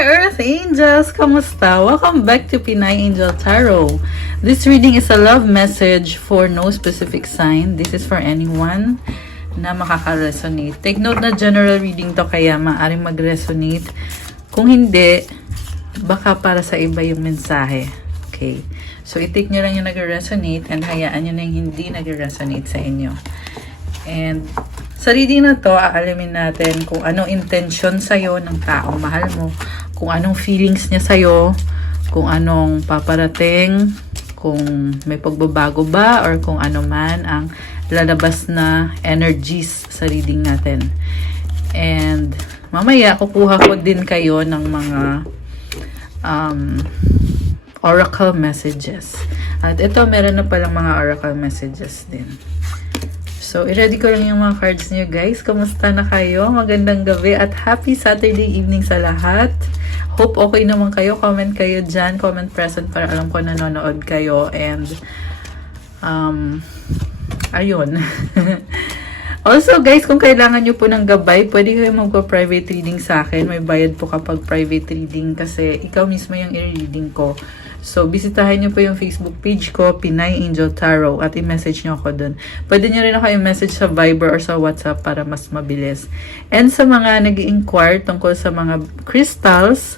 Earth Angels! Kamusta? Welcome back to Pinay Angel Tarot. This reading is a love message for no specific sign. This is for anyone na makaka-resonate. Take note na general reading to kaya maaaring mag-resonate. Kung hindi, baka para sa iba yung mensahe. Okay. So, i-take nyo lang yung nag-resonate and hayaan nyo na yung hindi nag-resonate sa inyo. And sa reading na to, aalamin natin kung anong intention sa'yo ng taong mahal mo, kung anong feelings niya sa'yo, kung anong paparating, kung may pagbabago ba, or kung ano man ang lalabas na energies sa reading natin. And mamaya, kukuha ko din kayo ng mga oracle messages. At ito, meron na palang mga oracle messages din. So, i-ready ko lang yung mga cards niyo, guys. Kamusta na kayo? Magandang gabi at happy Saturday evening sa lahat. Hope okay naman kayo. Comment kayo dyan. Comment present para alam ko nanonood kayo. And, ayun. Also, guys, kung kailangan nyo po ng gabay, pwede kayo magpa-private reading sa akin. May bayad po kapag private reading kasi ikaw mismo yung i-reading ko. So, bisitahin nyo po yung Facebook page ko, Pinay Angel Tarot, at i-message nyo ako dun. Pwede nyo rin ako i-message sa Viber or sa WhatsApp para mas mabilis. And sa mga nag-i-inquire tungkol sa mga crystals,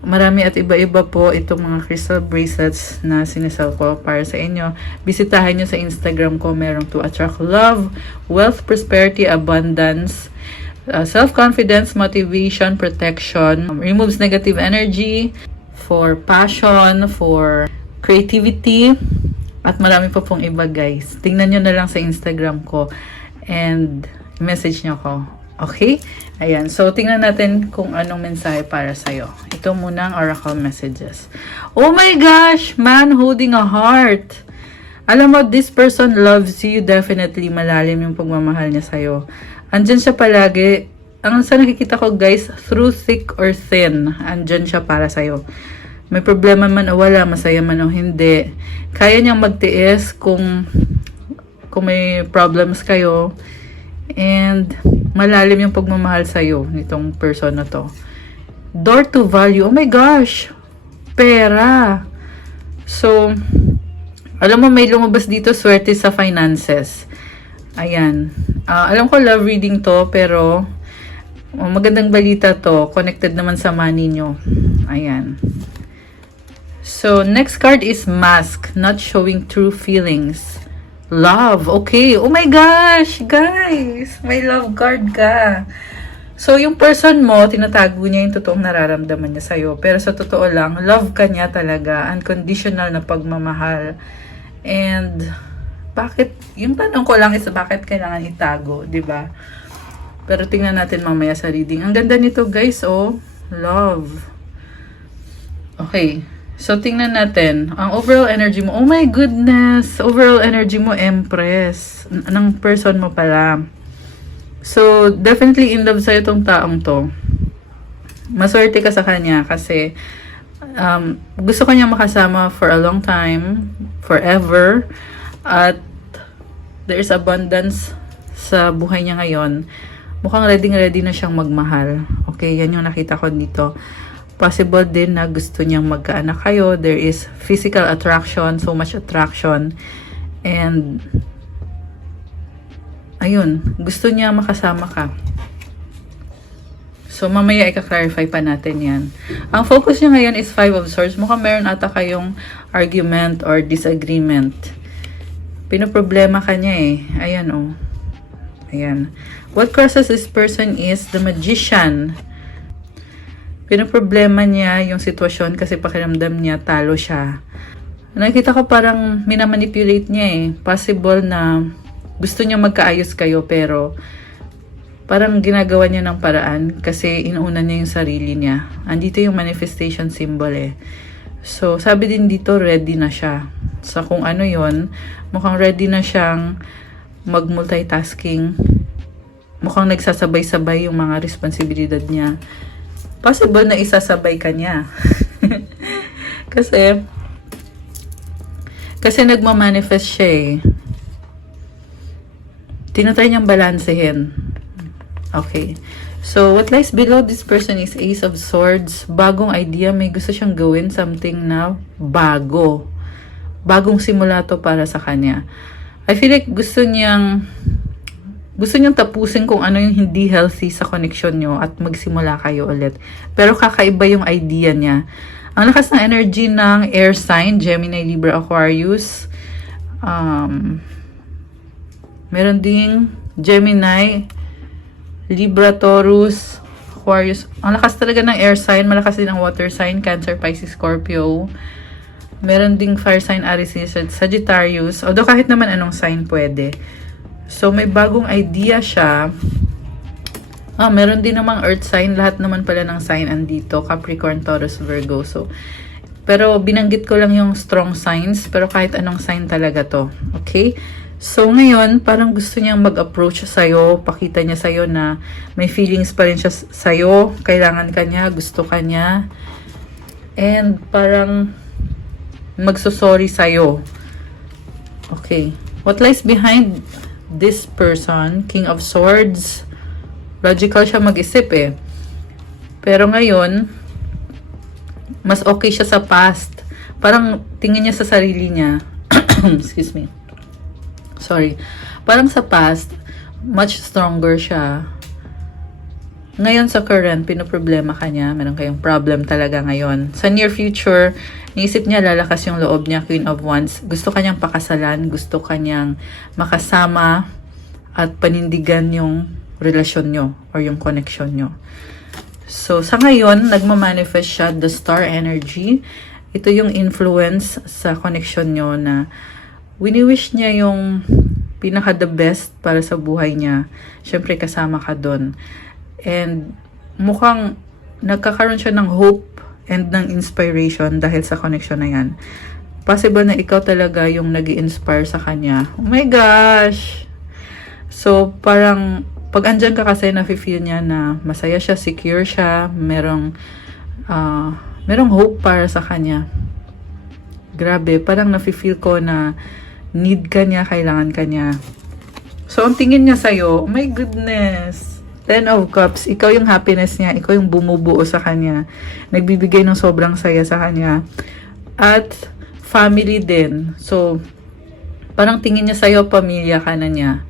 marami at iba-iba po itong mga crystal bracelets na sinesell ko para sa inyo. Bisitahin nyo sa Instagram ko, merong to attract love, wealth, prosperity, abundance, self-confidence, motivation, protection, removes negative energy, for passion, for creativity, at marami pa pong iba, guys. Tingnan nyo na lang sa Instagram ko and message nyo ko. Okay? Ayan. So, tingnan natin kung anong mensahe para sa'yo. Ito muna ang oracle messages. Oh my gosh! Man holding a heart. Alam mo, this person loves you. Definitely malalim yung pagmamahal niya sa'yo. Andyan siya palagi. Ang sa nakikita ko, guys, through thick or thin, andyan siya para sa'yo. May problema man o wala, masaya man o hindi, kaya niyang magtiis kung may problems kayo. And malalim yung pagmamahal sa'yo nitong person na to. Door to value. Oh my gosh! Pera. So, alam mo, may lumabas dito, swerte sa finances. Ayan. Alam ko love reading to, pero magandang balita to. Connected naman sa money nyo. Ayan. So, next card is mask. Not showing true feelings. Love. Okay. Oh my gosh, guys. May love card ka. So, yung person mo, tinatago niya yung totoong nararamdaman niya sa'yo. Pero sa totoo lang, love ka niya talaga. Unconditional na pagmamahal. And, bakit? Yung tanong ko lang is, bakit kailangan itago? Diba? Pero tingnan natin mamaya sa reading. Ang ganda nito, guys, oh. Love. Okay. So, tingnan natin. Ang overall energy mo. Oh my goodness! Overall energy mo, Empress. Ng person mo pala. So, definitely in love sa'yo tong taong to. Maswerte ka sa kanya kasi gusto ka niya makasama for a long time, forever. At there is abundance sa buhay niya ngayon. Mukhang ready na siyang magmahal. Okay, yan yung nakita ko dito. Possible din na gusto niyang magkaanak kayo. There is physical attraction, so much attraction. And, ayun, gusto niya makasama ka. So, mamaya i-clarify pa natin yan. Ang focus niya ngayon is 5 of Swords. Mukhang meron ata kayong argument or disagreement. Pinoproblema ka niya eh. Ayan oh. Ayan. What crosses this person is the Magician. Pinoproblema niya yung sitwasyon kasi pakiramdam niya talo siya. Nakita ko parang minamanipulate niya eh. Possible na gusto niya magkaayos kayo pero parang ginagawa niya ng paraan kasi inuuna niya yung sarili niya. Andito yung manifestation symbol eh. So, sabi din dito, ready na siya. So, kung ano yon, mukhang ready na siyang mag-multitasking. Mukhang nagsasabay-sabay yung mga responsibilidad niya. Possible na isasabay ka niya. kasi nagmamanifest siya eh. Tinatry niyang balansehin. Okay. So, what lies below this person is Ace of Swords. Bagong idea. May gusto siyang gawin. Something na bago. Bagong simula to para sa kanya. I feel like gusto niyang tapusin kung ano yung hindi healthy sa connection nyo at magsimula kayo ulit. Pero kakaiba yung idea niya. Ang lakas ng energy ng air sign, Gemini, Libra, Aquarius. Meron ding Gemini, Libra, Taurus, Aquarius. Ang lakas talaga ng air sign. Malakas din ang water sign, Cancer, Pisces, Scorpio. Meron ding fire sign, Aries, Sagittarius. Although kahit naman anong sign pwede. So, may bagong idea siya. Meron din namang earth sign. Lahat naman pala ng sign andito. Capricorn, Taurus, Virgo. So, pero binanggit ko lang yung strong signs. Pero kahit anong sign talaga to. Okay? So, ngayon, parang gusto niyang mag-approach sa'yo. Pakita niya sa'yo na may feelings pa rin siya sa'yo. Kailangan ka niya. Gusto ka niya. And parang magsusorry sa'yo. Okay. What lies behind this person? King of Swords. Logical siya mag-isip eh. Pero ngayon, mas okay siya sa past. Parang tingin niya sa sarili niya. Excuse me. Sorry. Parang sa past, much stronger siya. Ngayon sa current, pinoproblema ka niya. Meron kayong problem talaga ngayon. Sa near future, naisip niya lalakas yung loob niya, Queen of Wands. Gusto kanyang pakasalan, gusto kanyang makasama at panindigan yung relasyon nyo or yung connection nyo. So, sa ngayon, nagmamanifest siya, the star energy. Ito yung influence sa connection nyo na wini-wish niya yung pinaka the best para sa buhay niya. Siyempre, kasama ka doon. And mukhang nagkakaroon siya ng hope and ng inspiration dahil sa connection na yan. Possible na ikaw talaga yung nag-i-inspire sa kanya. Oh my gosh! So, parang pag andyan ka kasi nafe-feel niya na masaya siya, secure siya, merong hope para sa kanya. Grabe, parang nafe-feel ko na need ka niya, kailangan ka niya. So, ang tingin niya sa'yo, oh my goodness! 10 of Cups, ikaw yung happiness niya, ikaw yung bumubuo sa kanya, nagbibigay ng sobrang saya sa kanya, at family din. So, parang tingin niya sa'yo, pamilya ka na niya,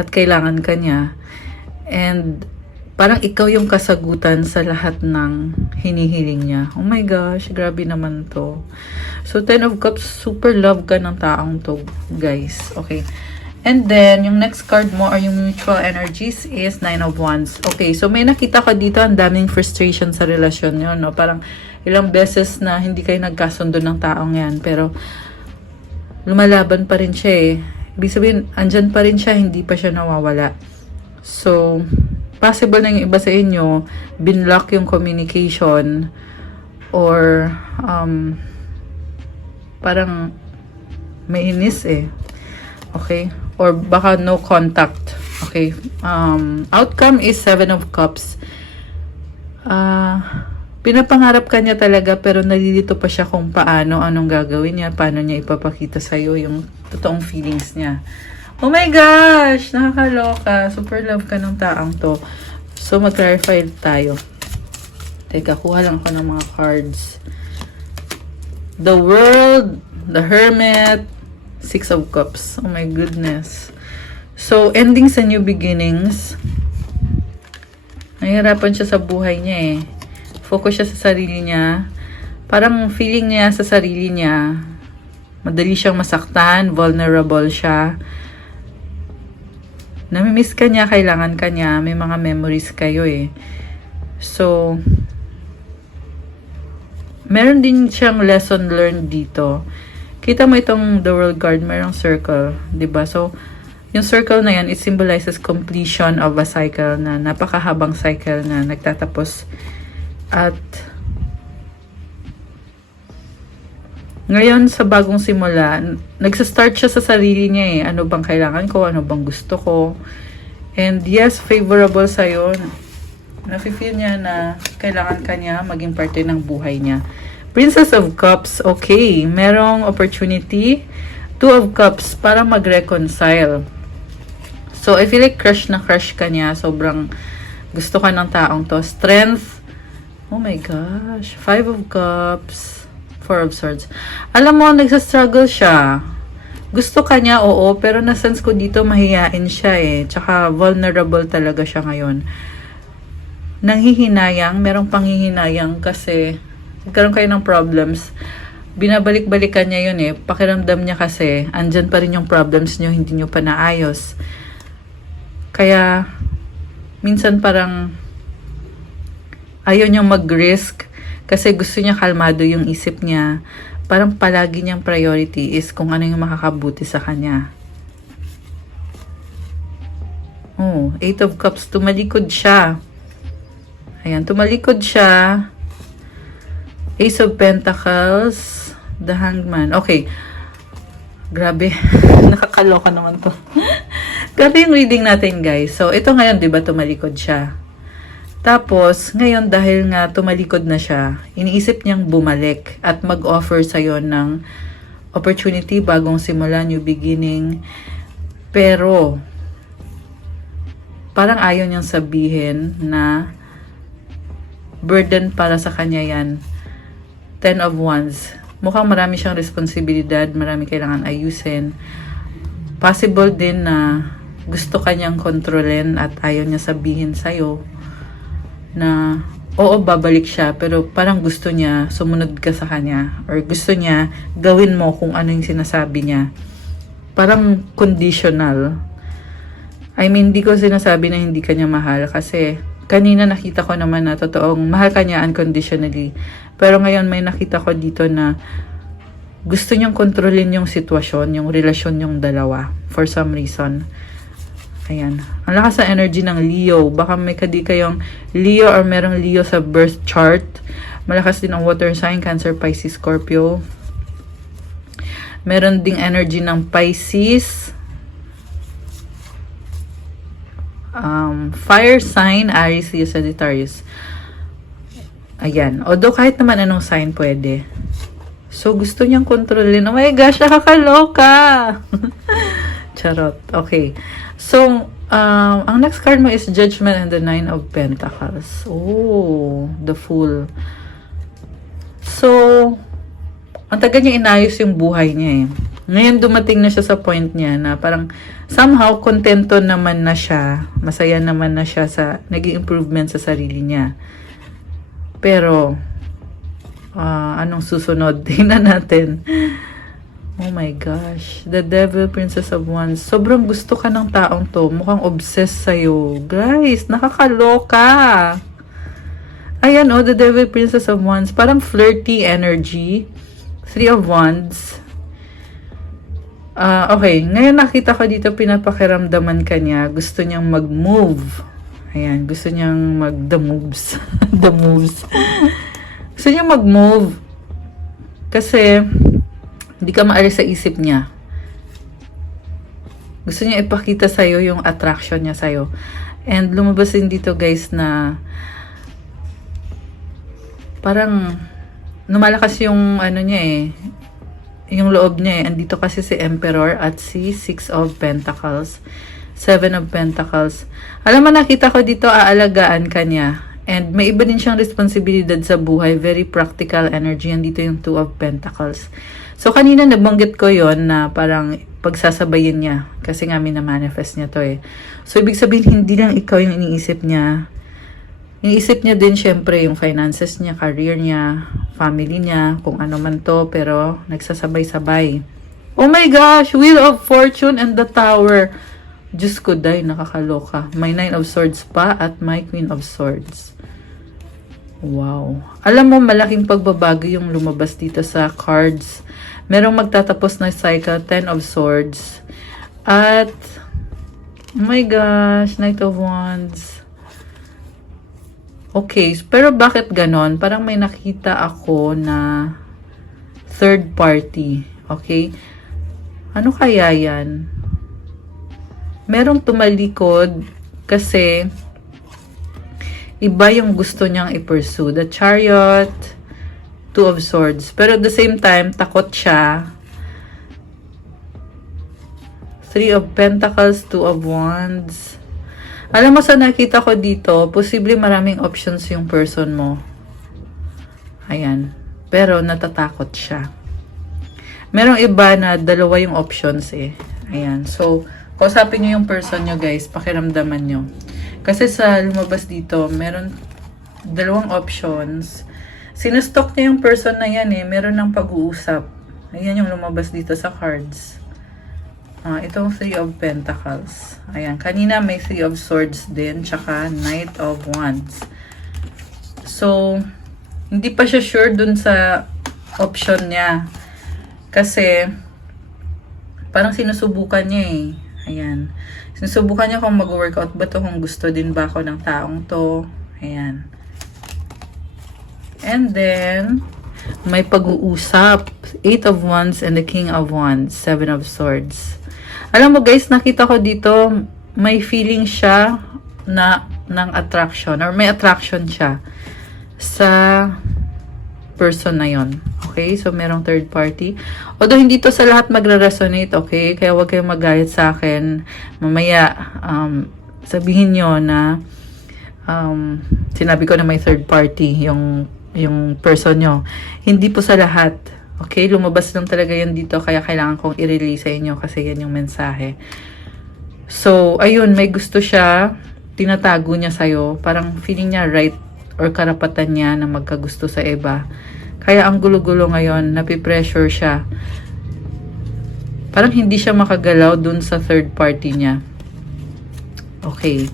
at kailangan ka niya, and parang ikaw yung kasagutan sa lahat ng hinihiling niya. Oh my gosh, grabe naman to. So, 10 of Cups, super love ka ng taong to, guys. Okay. And then, yung next card mo or yung mutual energies is 9 of Wands. Okay, so may nakita ko dito, ang daming frustration sa relasyon nyo, no? Parang ilang beses na hindi kayo nagkasundo ng taong yan. Pero, lumalaban pa rin siya eh. Ibig sabihin, andyan pa rin siya, hindi pa siya nawawala. So, possible na yung iba sa inyo, binlock yung communication or parang may inis eh. Okay? Or baka no contact. Okay. Outcome is 7 of Cups. Pinapangarap ka niya talaga pero nalilito pa siya kung paano, anong gagawin niya, paano niya ipapakita sa'yo yung totoong feelings niya. Oh my gosh! Nakakaloka. Super love ka ng taong to. So, mag-clarify tayo. Teka, kuha lang ako ng mga cards. The World, the Hermit, 6 of Cups. Oh my goodness. So, ending sa new beginnings. Nahihirapan siya sa buhay niya eh. Focus siya sa sarili niya. Parang feeling niya sa sarili niya. Madali siyang masaktan. Vulnerable siya. Namimiss ka niya. Kailangan ka niya. May mga memories kayo eh. So, meron din siyang lesson learned dito. Kita mo itong The World card, merong circle, 'di ba? So, yung circle na yan, it symbolizes completion of a cycle na napakahabang cycle na nagtatapos. At ngayon sa bagong simula, nagsa-start siya sa sarili niya eh. Ano bang kailangan ko? Ano bang gusto ko? And yes, favorable sa'yo. Nafe-feel niya na kailangan ka niya maging parte ng buhay niya. Princess of Cups, okay. Merong opportunity. 2 of Cups para mag-reconcile. So, I feel like crush na crush ka niya. Sobrang gusto ka ng taong to. Strength. Oh my gosh. 5 of Cups. 4 of Swords. Alam mo, nagsastruggle siya. Gusto ka niya, oo. Pero na-sense ko dito, mahihain siya eh. Tsaka vulnerable talaga siya ngayon. Nanghihinayang. Merong panghihinayang kasi nagkaroon kayo ng problems. Binabalik-balikan niya yun eh. Pakiramdam niya kasi, andyan pa rin yung problems niyo, hindi niyo pa naayos. Kaya, minsan parang, ayaw niyang mag-risk, kasi gusto niya kalmado yung isip niya. Parang palagi niyang priority is kung ano yung makakabuti sa kanya. Oh, 8 of Cups, tumalikod siya. Ayan, tumalikod siya. Ace of Pentacles, the Hangman. Okay. Grabe. Nakakaloka naman to. Grabe yung reading natin, guys. So, ito ngayon, di ba, tumalikod siya. Tapos, ngayon, dahil nga tumalikod na siya, iniisip niyang bumalik at mag-offer sa'yo ng opportunity, bagong simula, new beginning. Pero, parang ayaw niyang sabihin na burden para sa kanya yan. 10 of Wands. Mukhang marami siyang responsibilidad, marami kailangan ayusin. Possible din na gusto kanyang kontrolin at ayaw niya sabihin sa'yo na oo, babalik siya, pero parang gusto niya sumunod ka sa kanya or gusto niya gawin mo kung ano yung sinasabi niya. Parang conditional. I mean, di ko sinasabi na hindi kanya mahal kasi kanina nakita ko naman na totoong mahal ka niya unconditionally. Pero ngayon may nakita ko dito na gusto niyang kontrolin yung sitwasyon, yung relasyon yung dalawa for some reason. Ayan. Ang lakas sa energy ng Leo. Baka may kadi kayong Leo or merong Leo sa birth chart. Malakas din ang water sign, Cancer, Pisces, Scorpio. Meron ding energy ng Pisces. Fire sign, Aries, Leo, Sagittarius. Ayan. Although kahit naman anong sign pwede. So, gusto niyang kontrolin. Oh my gosh, nakakaloka! Charot. Okay. So, ang next card mo is Judgment and the 9 of Pentacles. Oh, the Fool. So, ang tagal niya inayos yung buhay niya eh. Ngayon dumating na siya sa point niya na parang somehow kontento naman na siya. Masaya naman na siya sa naging improvement sa sarili niya. Pero, anong susunod? Tingnan natin. Oh my gosh. The Devil, Princess of Wands. Sobrang gusto ka ng taong to. Mukhang obsessed sa'yo. Guys, nakakaloka. Ayan, oh, the Devil, Princess of Wands. Parang flirty energy. 3 of Wands. Okay. Ngayon nakita ko dito, pinapakiramdaman ka niya. Gusto niyang mag-move. Ayan, gusto niyang mag-the moves. The moves. Gusto niyang mag-move. Kasi, hindi ka maalis sa isip niya. Gusto niya ipakita sa'yo yung attraction niya sa'yo. And lumabas din dito guys na parang lumalakas yung ano niya eh. Yung loob niya eh. Andito kasi si Emperor at si 6 of Pentacles. 7 of Pentacles. Alam mo, nakita ko dito, aalagaan ka niya. And may iba din siyang responsibilidad sa buhay. Very practical energy. Andito yung 2 of Pentacles. So, kanina nabanggit ko yon na parang pagsasabayin niya. Kasi nga mina-manifest niya to eh. So, ibig sabihin, hindi lang ikaw yung iniisip niya. Iniisip niya din syempre yung finances niya, career niya, family niya, kung ano man to. Pero, nagsasabay-sabay. Oh my gosh! Wheel of Fortune and the Tower. Diyos ko, day, nakakaloka. May 9 of Swords pa at may Queen of Swords. Wow. Alam mo, malaking pagbabago yung lumabas dito sa cards. Merong magtatapos na cycle, 10 of Swords. At, oh my gosh, Knight of Wands. Okay, pero bakit ganon? Parang may nakita ako na third party. Okay? Ano kaya yan? Merong tumalikod kasi iba yung gusto niyang i-pursue. The Chariot, 2 of Swords. Pero at the same time, takot siya. 3 Three of Pentacles, Two of Wands. Alam mo sa nakita ko dito, posible maraming options yung person mo. Ayan. Pero natatakot siya. Merong iba na dalawa yung options eh. Ayan. So, kausapin nyo yung person nyo guys. Pakiramdaman nyo. Kasi sa lumabas dito, meron dalawang options. Sinustock niya yung person na yan eh. Meron ng pag-uusap. Ayan yung lumabas dito sa cards. Itong Three of Pentacles. Ayan. Kanina may Three of Swords din. Tsaka Knight of Wands. So, hindi pa siya sure dun sa option niya. Kasi, parang sinusubukan niya eh. Ayan. Sinusubukan niya kung mag-workout ba to, kung gusto din ba ako ng taong to. Ayan. And then, may pag-uusap. Eight of Wands and the King of Wands. Seven of Swords. Alam mo guys, nakita ko dito, may feeling siya na ng attraction or may attraction siya sa person na yon. Okay? So, merong third party. Although, hindi to sa lahat magre-resonate, okay? Kaya huwag kayong magalit sa akin. Mamaya, sabihin nyo na sinabi ko na may third party yung person nyo. Hindi po sa lahat. Okay? Lumabas lang talaga yan dito. Kaya kailangan kong i-release sa inyo kasi yan yung mensahe. So, ayun. May gusto siya. Tinatago niya sa'yo. Parang feeling niya right or karapatan niya na magkagusto sa iba. Kaya ang gulo-gulo ngayon. Napipressure siya. Parang hindi siya makagalaw dun sa third party niya. Okay.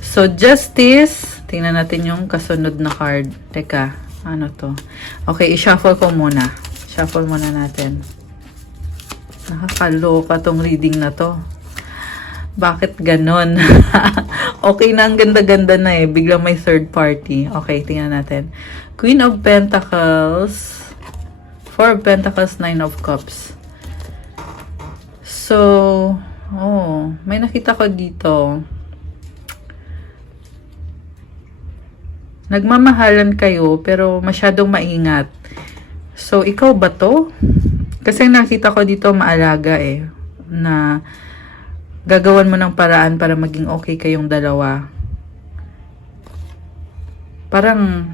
So, Justice. Tingnan natin yung kasunod na card. Teka. Ano to? Okay, i-shuffle ko muna. Shuffle muna natin. Nakakaloka tong reading na to. Bakit ganon? Okay na, ang ganda-ganda na eh. Biglang may third party. Okay, tingnan natin. Queen of Pentacles. Four of Pentacles, Nine of Cups. So, may nakita ko dito. Nagmamahalan kayo, pero masyadong maingat. So, ikaw ba to? Kasi nakita ko dito maalaga eh. Na gagawan mo ng paraan para maging okay kayong dalawa. Parang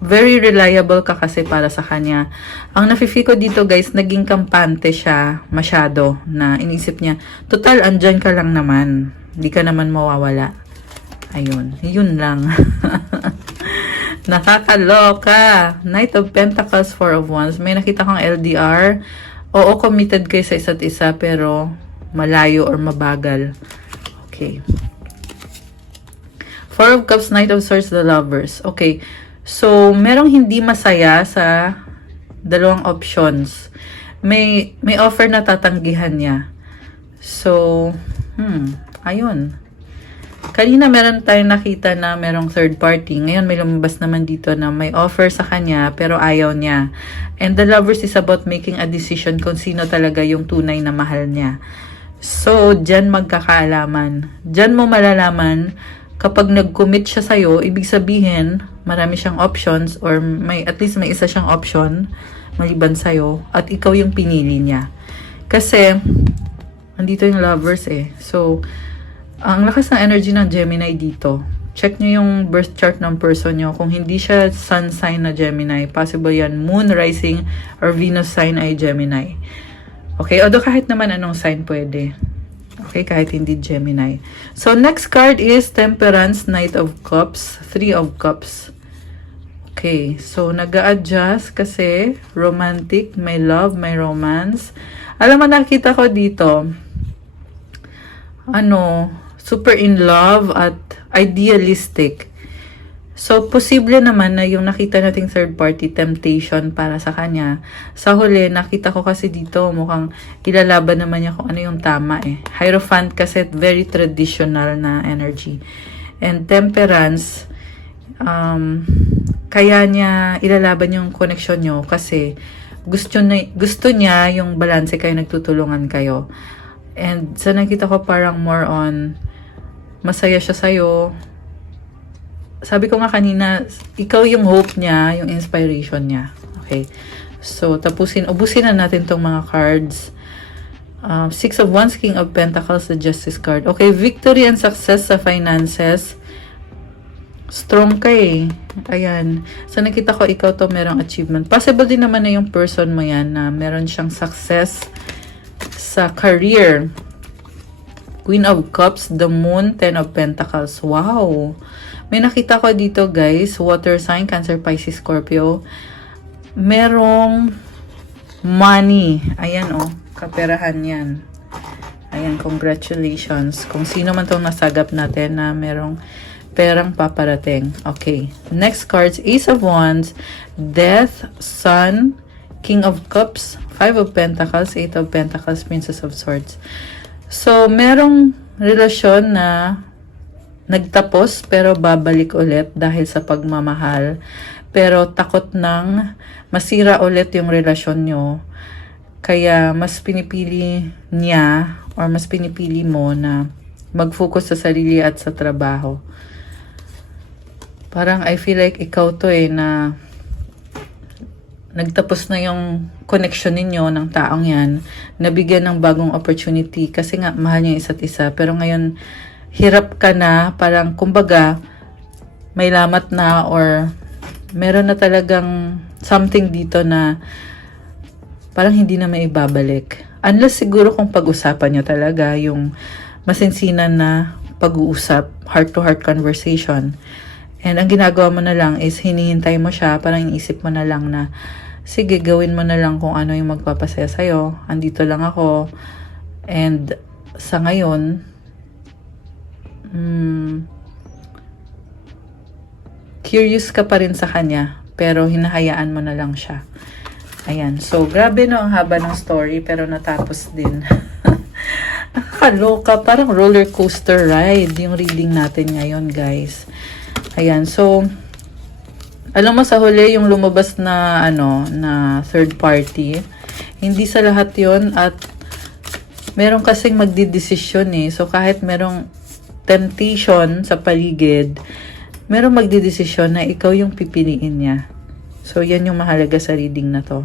very reliable ka kasi para sa kanya. Ang nafe-feel ko dito guys, naging kampante siya masyado na inisip niya, total andyan ka lang naman. Hindi ka naman mawawala. Ayun. Yun lang. Nakakaloka. Knight of Pentacles, Four of Wands. May nakita kang LDR. Oo, committed kayo sa isa't isa pero malayo or mabagal. Okay. Four of Cups, Knight of Swords, the Lovers. Okay. So, merong hindi masaya sa dalawang options. May offer na tatanggihan niya. So, ayun. Kanina meron tayong nakita na merong third party. Ngayon may lumabas naman dito na may offer sa kanya pero ayaw niya. And the Lovers is about making a decision kung sino talaga yung tunay na mahal niya. So, dyan magkakaalaman. Dyan mo malalaman kapag nag-commit siya sa'yo, ibig sabihin marami siyang options or at least may isa siyang option maliban sa'yo at ikaw yung pinili niya. Kasi, andito yung Lovers eh. So, ang lakas ng energy ng Gemini dito. Check nyo yung birth chart ng person nyo. Kung hindi siya sun sign na Gemini, possible yan moon, rising, or Venus sign ay Gemini. Okay, although kahit naman anong sign pwede. Okay, kahit hindi Gemini. So, next card is Temperance, Knight of Cups, Three of Cups. Okay, so nag-a-adjust kasi romantic, may love, may romance. Alam mo, nakita ko dito, super in love at idealistic. So, posible naman na yung nakita nating third party temptation para sa kanya. Sa huli, nakita ko kasi dito mukhang ilalaban naman niya kung ano yung tama eh. Hierophant kasi very traditional na energy. And Temperance, kaya niya ilalaban yung connection nyo kasi gusto niya yung balance kayo, nagtutulungan kayo. And sa nakita ko parang more on masaya siya sa'yo. Sabi ko nga kanina, ikaw yung hope niya, yung inspiration niya. Okay. So, ubusin na natin tong mga cards. Six of Wands, King of Pentacles, the Justice card. Okay, victory and success sa finances. Strong ka eh. Ayan. So, nakita ko ikaw to merong achievement. Possible din naman na yung person mo yan na meron siyang success sa career. Queen of Cups, the Moon, Ten of Pentacles. Wow! May nakita ko dito guys, water sign, Cancer, Pisces, Scorpio. Merong money. Ayan oh, kaperahan yan. Ayan, congratulations. Kung sino man tong nasagap natin na merong perang paparating. Okay. Next cards, Ace of Wands, Death, Sun, King of Cups, Five of Pentacles, Eight of Pentacles, Princess of Swords. So, merong relasyon na nagtapos pero babalik ulit dahil sa pagmamahal. Pero takot nang masira ulit yung relasyon nyo. Kaya mas pinipili niya or mas pinipili mo na mag-focus sa sarili at sa trabaho. Parang I feel like ikaw to eh na nagtapos na yung connection ninyo ng taong yan, nabigyan ng bagong opportunity kasi nga mahal niya isa't isa. Pero ngayon, hirap ka na, parang kumbaga, may lamat na or meron na talagang something dito na parang hindi na may ibabalik. Unless siguro kung pag-usapan nyo talaga yung masinsinan na pag-uusap, heart-to-heart conversation. And ang ginagawa mo na lang is hinihintay mo siya, parang inisip mo na lang na, sige, gawin mo na lang kung ano yung magpapasaya sa'yo. Andito lang ako. And sa ngayon, curious ka pa rin sa kanya, pero hinahayaan mo na lang siya. Ayan. So, grabe no, ang haba ng story, pero natapos din. Nakakaloka. Parang roller coaster ride yung reading natin ngayon, guys. Ayan, so, alam mo sa huli yung lumabas na, na third party, hindi sa lahat yon at meron kasing magdidesisyon eh. So, kahit merong temptation sa paligid, merong magdidesisyon na ikaw yung pipiliin niya. So, yan yung mahalaga sa reading na to.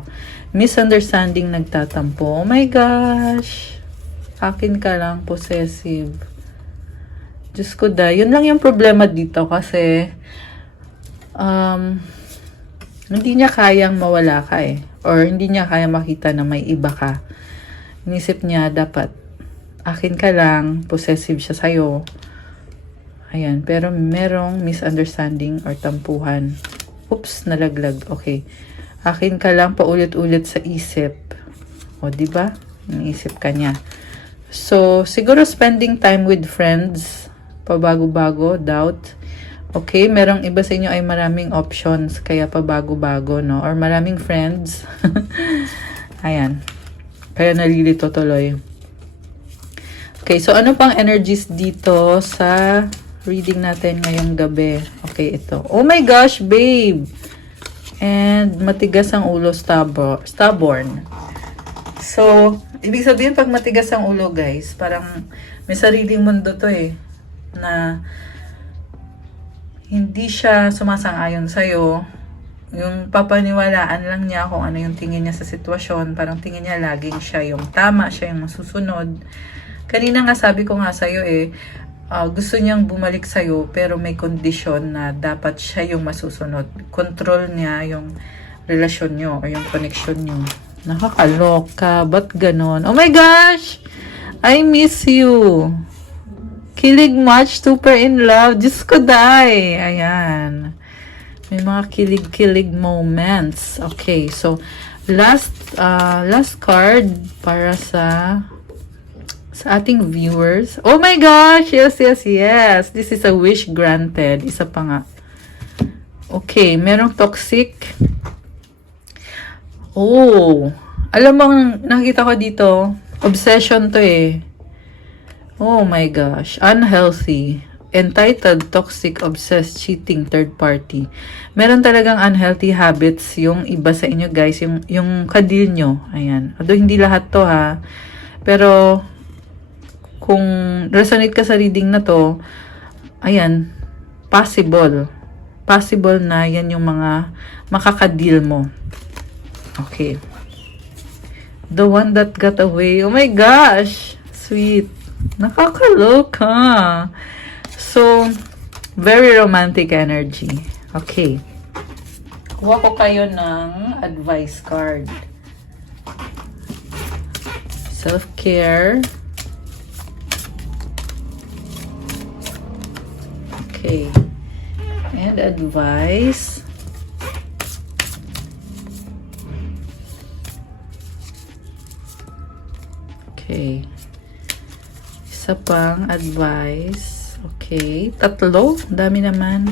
Misunderstanding nagtatampo. Oh my gosh! Akin ka lang, possessive. Diyos ko da, yun lang yung problema dito kasi hindi niya kayang mawala ka eh. Or hindi niya kaya makita na may iba ka. Inisip niya dapat akin ka lang, possessive siya sa'yo. Ayan, pero merong misunderstanding or tampuhan. Oops, nalaglag. Okay. Akin ka lang paulit-ulit sa isip. O, diba? Naisip ka niya. So, siguro spending time with friends, pabago-bago, doubt. Okay, merong iba sa inyo ay maraming options, kaya pabago-bago, no? Or maraming friends. Ayan. Kaya nalilito tuloy. Okay, so ano pang energies dito sa reading natin ngayong gabi? Okay, ito. Oh my gosh, babe! And matigas ang ulo, stubborn. So, ibig sabihin pag matigas ang ulo, guys, parang may sariling mundo to eh. Na hindi siya sumasang-ayon sa'yo. Yung papaniwalaan lang niya kung ano yung tingin niya sa sitwasyon. Parang tingin niya laging siya yung tama, siya yung masusunod. Kanina nga sabi ko nga sa'yo eh, gusto niyang bumalik sa'yo pero may kondisyon na dapat siya yung masusunod. Control niya yung relasyon niyo o yung connection niyo. Nakakaloka. Ba't ganon? Oh my gosh! I miss you! Kilig much, super in love. Diyos ko, day. Ayan. May mga kilig-kilig moments. Okay, so, last card para sa ating viewers. Oh my gosh! Yes, yes, yes. This is a wish granted. Isa pa nga. Okay, merong toxic. Oh. Alam mo, nakita ko dito, obsession to eh. Oh my gosh. Unhealthy. Entitled, toxic, obsessed, cheating, third party. Meron talagang unhealthy habits yung iba sa inyo, guys. Yung kadil nyo. Ayan. Although hindi lahat to ha. Pero, kung resonate ka sa reading na to, ayan, possible. Possible na yan yung mga makakadil mo. Okay. The one that got away. Oh my gosh! Sweet. Nakakaloka. So, very romantic energy. Okay. Kuha ko kayo ng advice card. Self-care. Okay. And advice. Okay. Isa pang advice. Okay. Tatlo. Dami naman.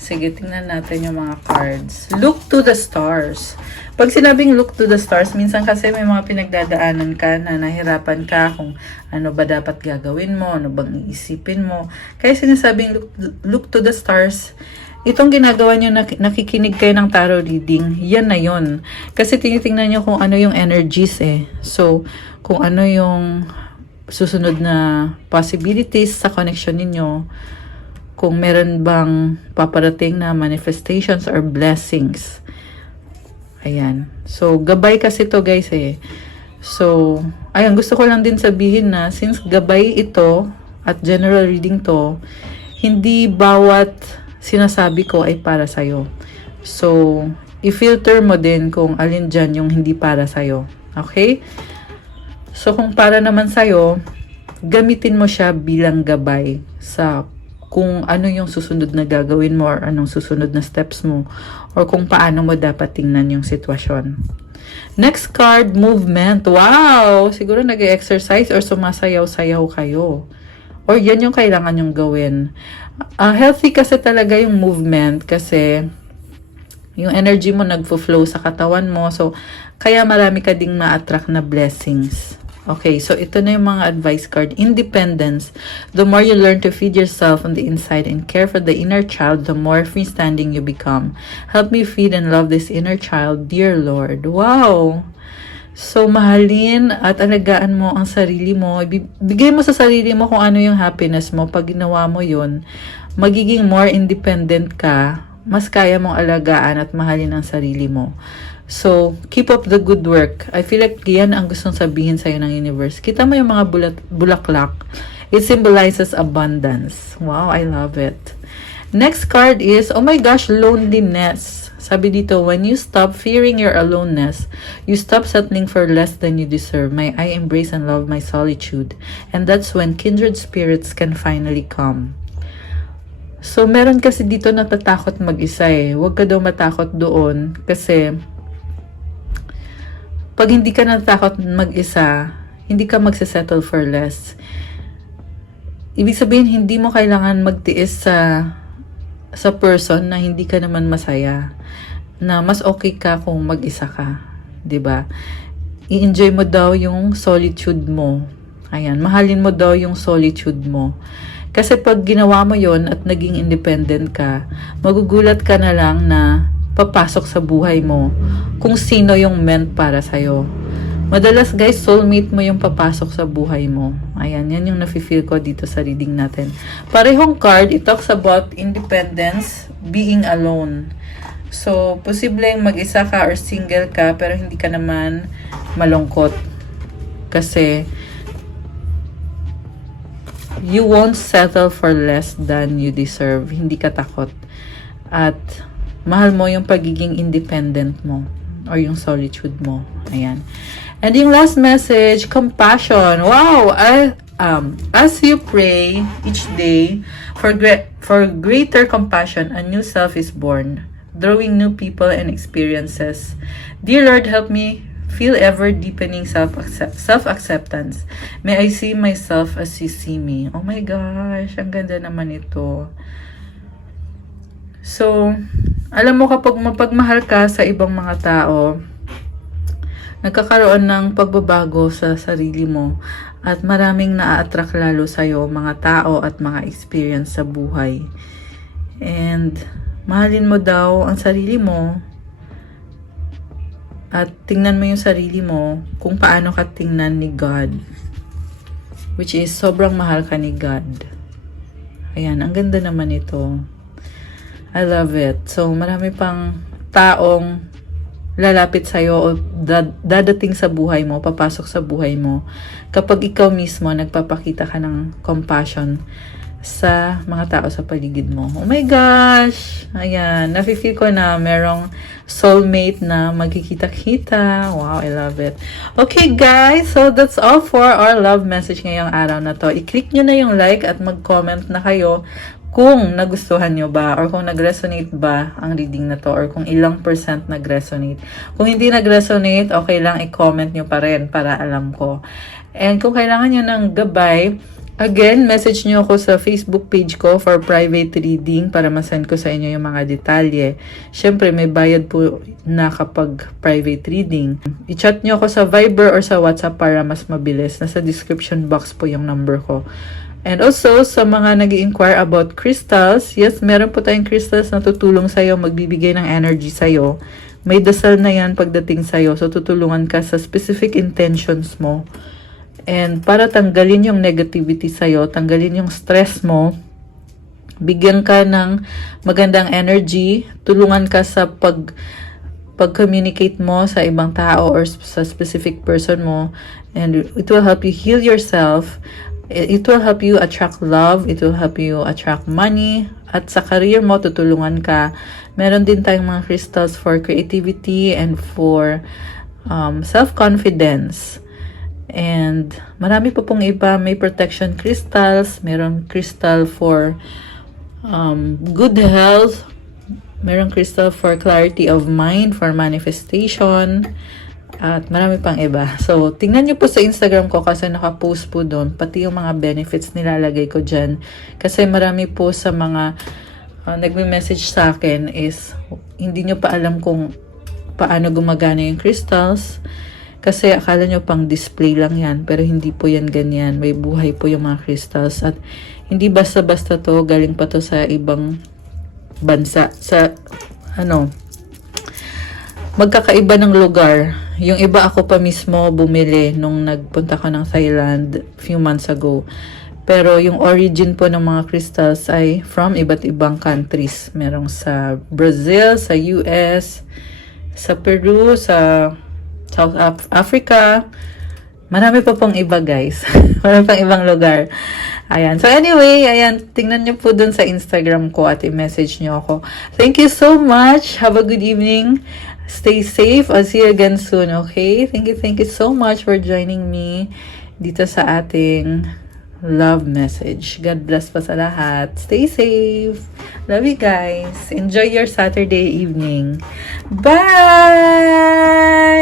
Sige, tingnan natin yung mga cards. Look to the stars. Pag sinabing look to the stars, minsan kasi may mga pinagdadaanan ka na nahirapan ka kung ano ba dapat gagawin mo, ano bang iisipin mo. Kaya sinasabing look to the stars, itong ginagawa nyo, nakikinig kayo ng tarot reading, yan na yun. Kasi tinitingnan nyo kung ano yung energies eh. So, kung ano yung susunod na possibilities sa connection ninyo, kung meron bang paparating na manifestations or blessings. Ayan. So, gabay kasi to guys eh. So, ayan, gusto ko lang din sabihin na since gabay ito at general reading to, hindi bawat sinasabi ko ay para sa'yo. So, i-filter mo din kung alin dyan yung hindi para sa'yo. Okay? So, kung para naman sa'yo, gamitin mo siya bilang gabay sa kung ano yung susunod na gagawin mo or anong susunod na steps mo or kung paano mo dapat tingnan yung sitwasyon. Next card, movement. Wow! Siguro nag-exercise or sumasayaw-sayaw kayo. Or yan yung kailangan yung gawin. Healthy kasi talaga yung movement kasi yung energy mo nagfo-flow sa katawan mo. So, kaya marami ka ding ma-attract na blessings. Okay, so ito na yung mga advice card. Independence. The more you learn to feed yourself on the inside and care for the inner child, the more freestanding you become. Help me feed and love this inner child, dear Lord. Wow! So, mahalin at alagaan mo ang sarili mo. Bigay mo sa sarili mo kung ano yung happiness mo. Pag ginawa mo yun, magiging more independent ka. Mas kaya mong alagaan at mahalin ang sarili mo. So, keep up the good work. I feel like yan ang gustong sabihin sa'yo ng universe. Kita mo yung mga bulaklak. It symbolizes abundance. Wow, I love it. Next card is, oh my gosh, loneliness. Sabi dito, when you stop fearing your aloneness, you stop settling for less than you deserve. May I embrace and love my solitude. And that's when kindred spirits can finally come. So, meron kasi dito natatakot mag-isa eh. Huwag ka daw matakot doon kasi pag hindi ka natatakot mag-isa, hindi ka magsasettle for less. Ibig sabihin, hindi mo kailangan magtiis sa person na hindi ka naman masaya. Na mas okay ka kung mag-isa ka. 'Di ba? I-enjoy mo daw yung solitude mo. Ayan, mahalin mo daw yung solitude mo. Kasi pag ginawa mo yon at naging independent ka, magugulat ka na lang na papasok sa buhay mo kung sino yung meant para sa'yo. Madalas guys, soulmate mo yung papasok sa buhay mo. Ayan, yan yung nafe-feel ko dito sa reading natin. Parehong card, it talks about independence, being alone. So, posibleng mag-isa ka or single ka, pero hindi ka naman malungkot. Kasi, you won't settle for less than you deserve. Hindi ka takot. At, mahal mo yung pagiging independent mo or yung solitude mo. Ayan. And yung last message, compassion. Wow! As you pray each day for greater compassion, a new self is born, drawing new people and experiences. Dear Lord, help me feel ever deepening self-acceptance. May I see myself as you see me. Oh my gosh, ang ganda naman ito. So, alam mo kapag mapagmahal ka sa ibang mga tao, nagkakaroon ng pagbabago sa sarili mo at maraming na-attract lalo sa'yo mga tao at mga experience sa buhay. And mahalin mo daw ang sarili mo at tingnan mo yung sarili mo kung paano ka tingnan ni God, which is sobrang mahal ka ni God. Ayan, ang ganda naman ito. I love it. So, marami pang taong lalapit sa'yo o dadating sa buhay mo, papasok sa buhay mo, kapag ikaw mismo nagpapakita ka ng compassion sa mga tao sa paligid mo. Oh my gosh! Ayan, nafe-feel ko na merong soulmate na magkikita-kita. Wow, I love it. Okay guys, so that's all for our love message ngayong araw na to. I-click nyo na yung like at mag-comment na kayo kung nagustuhan nyo ba or kung nag-resonate ba ang reading na to or kung ilang percent nag-resonate. Kung hindi nag-resonate, okay lang i-comment nyo pa rin para alam ko. And kung kailangan nyo ng gabay, again, message nyo ako sa Facebook page ko for private reading para masend ko sa inyo yung mga detalye. Syempre, may bayad po na kapag private reading. I-chat nyo ako sa Viber or sa WhatsApp para mas mabilis. Nasa description box po yung number ko. And also, sa mga nag-i-inquire about crystals, yes, meron po tayong crystals na tutulong sa'yo, magbibigay ng energy sa'yo. May dasal na yan pagdating sa'yo. So, tutulungan ka sa specific intentions mo. And para tanggalin yung negativity sa'yo, tanggalin yung stress mo, bigyan ka ng magandang energy, tulungan ka sa pag-communicate mo sa ibang tao or sa specific person mo, and it will help you heal yourself, it will help you attract love, it will help you attract money, at sa career mo, tutulungan ka. Meron din tayong mga crystals for creativity and for self-confidence. And marami pa pong iba, may protection crystals, meron crystal for good health, meron crystal for clarity of mind, for manifestation, at marami pang iba. So, tingnan nyo po sa Instagram ko kasi nakapost po doon, pati yung mga benefits nilalagay ko dyan. Kasi marami po sa mga nagme-message sa akin is hindi nyo pa alam kung paano gumagana yung crystals. Kasi akala nyo pang display lang yan, pero hindi po yan ganyan. May buhay po yung mga crystals. At hindi basta-basta to, galing pa to sa ibang bansa. Sa, magkakaiba ng lugar. Yung iba ako pa mismo bumili nung nagpunta ko ng Thailand few months ago. Pero yung origin po ng mga crystals ay from iba't ibang countries. Merong sa Brazil, sa US, sa Peru, sa South Africa. Marami pa pong iba, guys. Marami pang ibang lugar. Ayan. So, anyway, ayan. Tingnan nyo po dun sa Instagram ko at i-message nyo ako. Thank you so much. Have a good evening. Stay safe. I'll see you again soon, okay? Thank you so much for joining me dito sa ating love message. God bless pa sa lahat. Stay safe. Love you guys. Enjoy your Saturday evening. Bye!